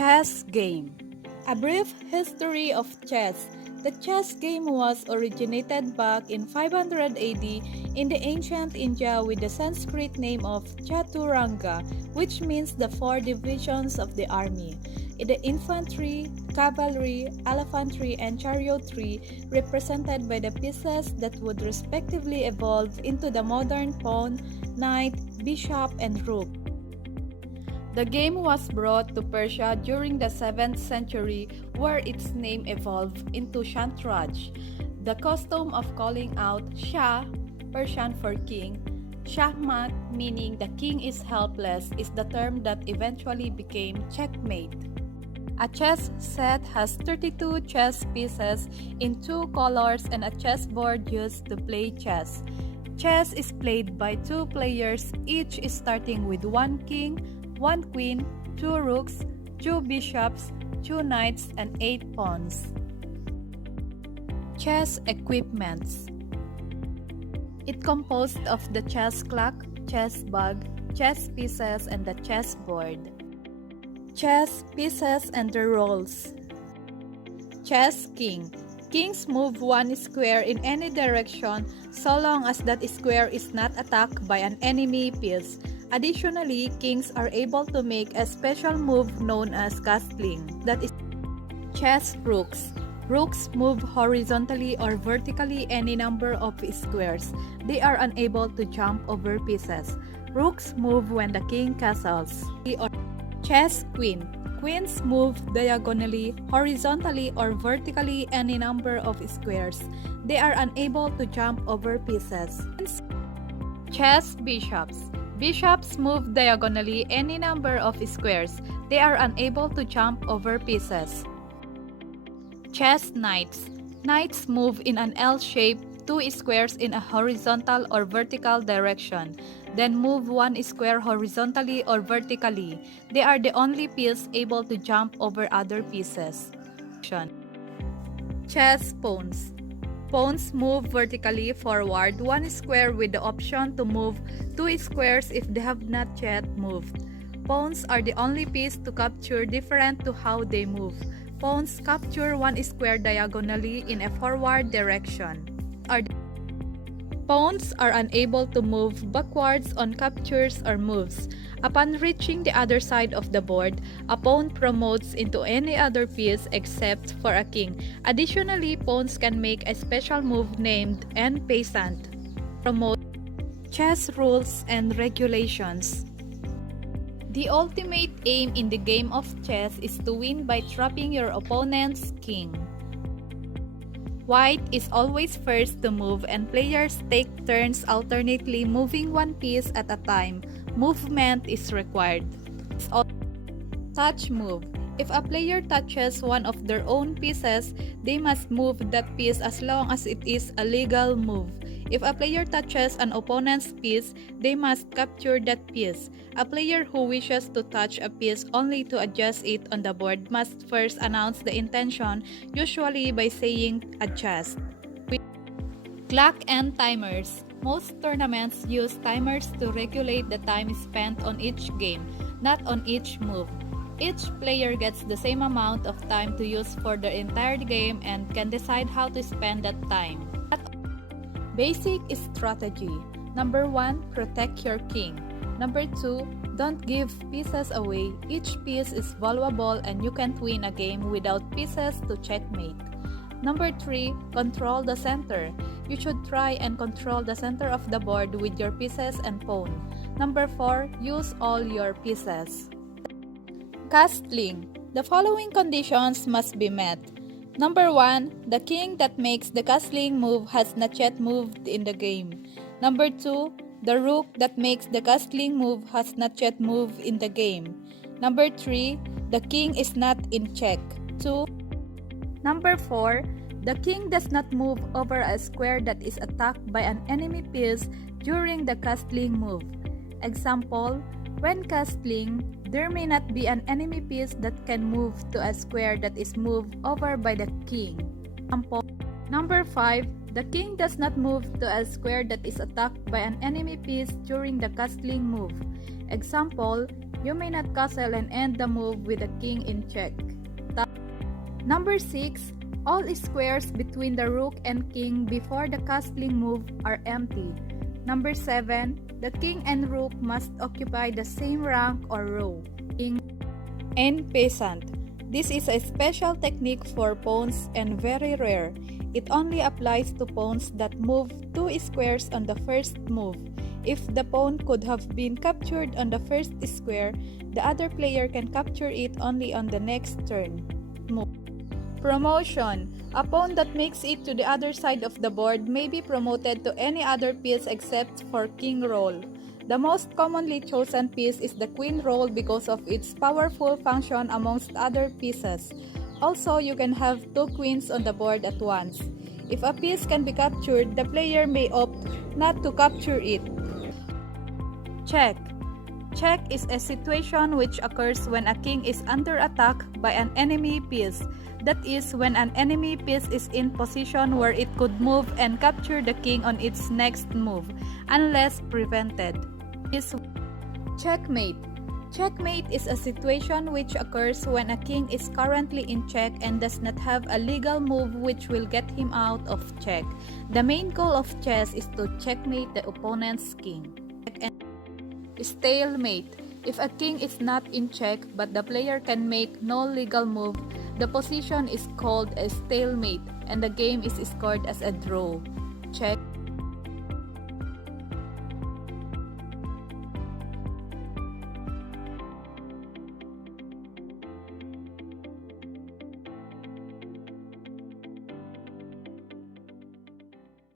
Chess game. A brief history of chess. The chess game was originated back in 500 AD in the ancient India with the Sanskrit name of Chaturanga, which means the four divisions of the army. In the infantry, cavalry, elephantry, and chariotry, represented by the pieces that would respectively evolve into the modern pawn, knight, bishop, and rook. The game was brought to Persia during the 7th century, where its name evolved into Shantraj. The custom of calling out Shah, Persian for king, Shahmat, meaning the king is helpless, is the term that eventually became checkmate. A chess set has 32 chess pieces in 2 colors and a chessboard used to play chess. Chess is played by 2 players, each is starting with 1 king, 1 queen, 2 rooks, 2 bishops, 2 knights, and 8 pawns. Chess equipments. It composed of the chess clock, chess bag, chess pieces, and the chessboard. Chess pieces and the roles. Chess king. Kings move 1 square in any direction so long as that square is not attacked by an enemy piece. Additionally, kings are able to make a special move known as castling. That is chess rooks. Rooks move horizontally or vertically any number of squares. They are unable to jump over pieces. Rooks move when the king castles. Chess queen. Queens move diagonally, horizontally, or vertically any number of squares. They are unable to jump over pieces. Chess bishops. Bishops move diagonally any number of squares. They are unable to jump over pieces. Chess knights. Knights move in an L shape 2 squares in a horizontal or vertical direction, then move 1 square horizontally or vertically. They are the only piece able to jump over other pieces. Chess pawns. Pawns move vertically forward 1 square with the option to move 2 squares if they have not yet moved. Pawns are the only piece to capture different to how they move. Pawns capture 1 square diagonally in a forward direction. Pawns are unable to move backwards on captures or moves. Upon reaching the other side of the board, a pawn promotes into any other piece except for a king. Additionally, pawns can make a special move named en passant. Chess rules and regulations. The ultimate aim in the game of chess is to win by trapping your opponent's king. White is always first to move and players take turns alternately moving 1 piece at a time. Movement is required. Touch move. If a player touches one of their own pieces, they must move that piece as long as it is a legal move. If a player touches an opponent's piece, they must capture that piece. A player who wishes to touch a piece only to adjust it on the board must first announce the intention, usually by saying adjust. Clock and timers. Most tournaments use timers to regulate the time spent on each game, not on each move. Each player gets the same amount of time to use for the entire game and can decide how to spend that time. Basic strategy. Number 1, protect your king. Number 2, don't give pieces away. Each piece is valuable and you can't win a game without pieces to checkmate. Number 3, control the center. You should try and control the center of the board with your pieces and pawn. Number 4, use all your pieces. Castling. The following conditions must be met. Number 1, the king that makes the castling move has not yet moved in the game. Number 2, the rook that makes the castling move has not yet moved in the game. Number 3, the king is not in check. 2. Number 4, the king does not move over a square that is attacked by an enemy piece during the castling move. Example, when castling, there may not be an enemy piece that can move to a square that is moved over by the king. Number 5, the king does not move to a square that is attacked by an enemy piece during the castling move. Example, You may not castle and end the move with the king in check. Number 6. All squares between the rook and king before the castling move are empty. Number 7. The king and rook must occupy the same rank or row. King and peasant. This is a special technique for pawns and very rare. It only applies to pawns that move 2 squares on the first move. If the pawn could have been captured on the first square, the other player can capture it only on the next turn. Move. Promotion. A pawn that makes it to the other side of the board may be promoted to any other piece except for king role. The most commonly chosen piece is the queen role because of its powerful function amongst other pieces. Also, you can have 2 queens on the board at once. If a piece can be captured, the player may opt not to capture it. Check. Check is a situation which occurs when a king is under attack by an enemy piece. That is, when an enemy piece is in position where it could move and capture the king on its next move, unless prevented. Checkmate. Checkmate is a situation which occurs when a king is currently in check and does not have a legal move which will get him out of check. The main goal of chess is to checkmate the opponent's king. Stalemate. If a king is not in check but the player can make no legal move, the position is called a stalemate and the game is scored as a draw.